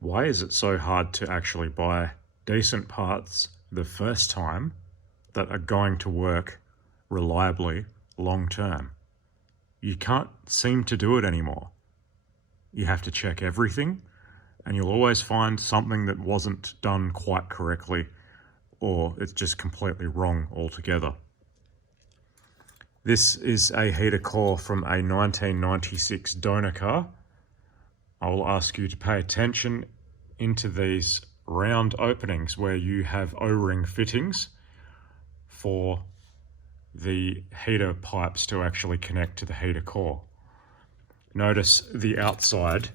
Why is it so hard to actually buy decent parts the first time that are going to work reliably long term? You can't seem to do it anymore. You have to check everything, and you'll always find something that wasn't done quite correctly, or it's just completely wrong altogether. This is a heater core from a 1996 donor car. I will ask you to pay attention into these round openings where you have O-ring fittings for the heater pipes to actually connect to the heater core. Notice the outside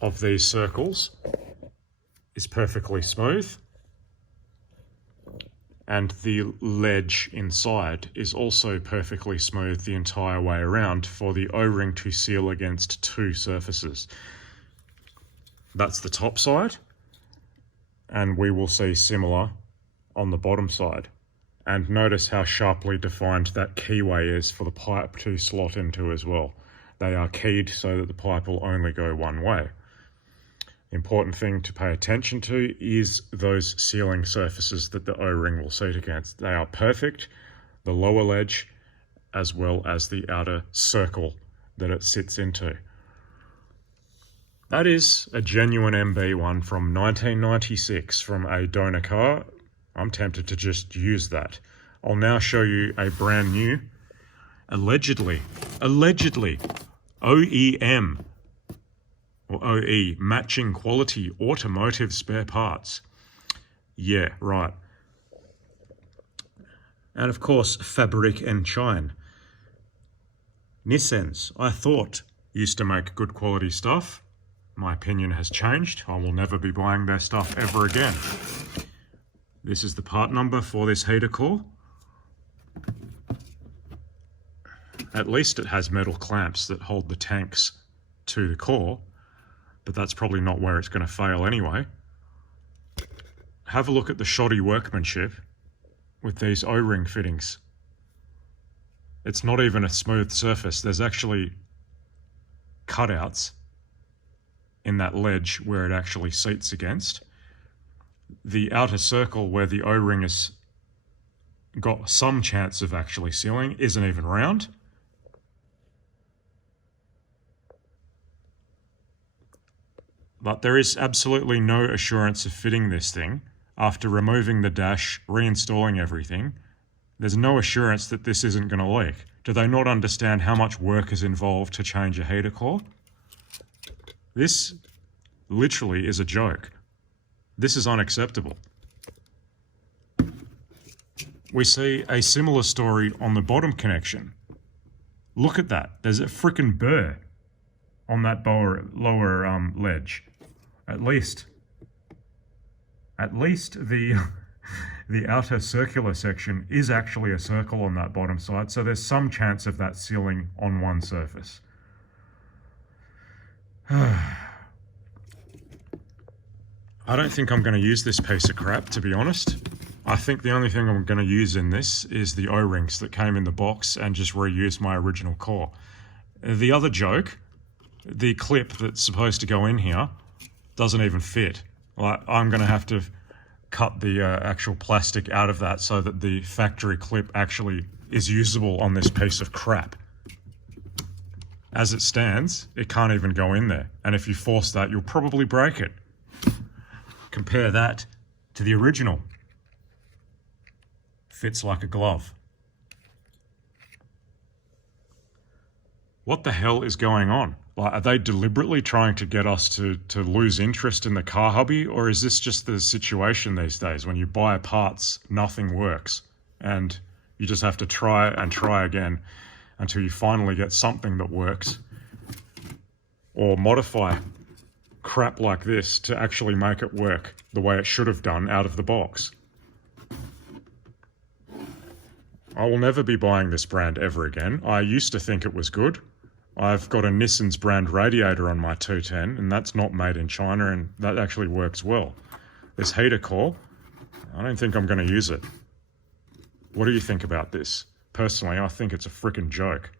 of these circles is perfectly smooth, and the ledge inside is also perfectly smooth the entire way around for the O-ring to seal against two surfaces. That's the top side, and we will see similar on the bottom side. And notice how sharply defined that keyway is for the pipe to slot into as well. They are keyed so that the pipe will only go one way. The important thing to pay attention to is those sealing surfaces that the O-ring will seat against. They are perfect, the lower ledge as well as the outer circle that it sits into. That is a genuine MB1 from 1996 from a donor car. I'm tempted to just use that. I'll now show you a brand new, allegedly, OEM or OE, matching quality automotive spare parts. Yeah, right. And of course, Fabric and Shine. Nissens, I thought, used to make good quality stuff. My opinion has changed. I will never be buying their stuff ever again. This is the part number for this heater core. At least it has metal clamps that hold the tanks to the core, but that's probably not where it's going to fail anyway. Have a look at the shoddy workmanship with these O-ring fittings. It's not even a smooth surface. There's actually cutouts in that ledge where it actually seats against. The outer circle where the O-ring has got some chance of actually sealing isn't even round. But there is absolutely no assurance of fitting this thing. After removing the dash, reinstalling everything, there's no assurance that this isn't going to leak. Do they not understand how much work is involved to change a heater core? This literally is a joke. This is unacceptable. We see a similar story on the bottom connection. Look at that. There's a frickin' burr on that lower ledge. At least the the outer circular section is actually a circle on that bottom side, so there's some chance of that sealing on one surface. I don't think I'm going to use this piece of crap, to be honest. I think the only thing I'm going to use in this is the O-rings that came in the box and just reuse my original core. The other joke, the clip that's supposed to go in here doesn't even fit. Like, I'm going to have to cut the actual plastic out of that so that the factory clip actually is usable on this piece of crap. As it stands, it can't even go in there. And if you force that, you'll probably break it. Compare that to the original. Fits like a glove. What the hell is going on? Like, are they deliberately trying to get us to lose interest in the car hobby? Or is this just the situation these days? When you buy parts, nothing works. And you just have to try and try again until you finally get something that works. Or modify crap like this to actually make it work the way it should have done out of the box. I will never be buying this brand ever again. I used to think it was good. I've got a Nissens brand radiator on my 210, and that's not made in China, and that actually works well. This heater core, I don't think I'm going to use it. What do you think about this? Personally, I think it's a frickin' joke.